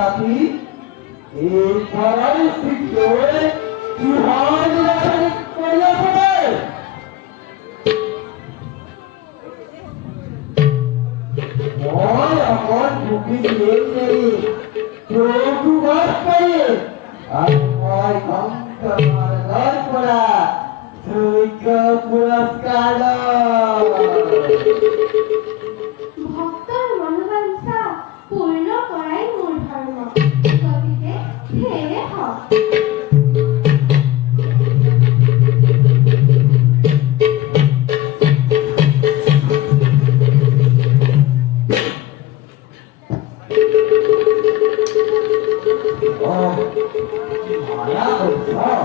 জাতি এই পৰিস্থিতিলৈ কিহৰ নিৰাশানিক কৰি আছে? মই অকল ঢুকি দিয়েই নেৰি তোকো বাদ পাৰি আৰু মই অন্তৰৰ পৰা যোগ্য পুৰস্কাৰ ভক্তৰ মনোবাঞ্ছা পূৰ্ণ কৰাই মোৰ ধৰ্ম, গতিকে সেয়ে হওক। মায়া কৰিছ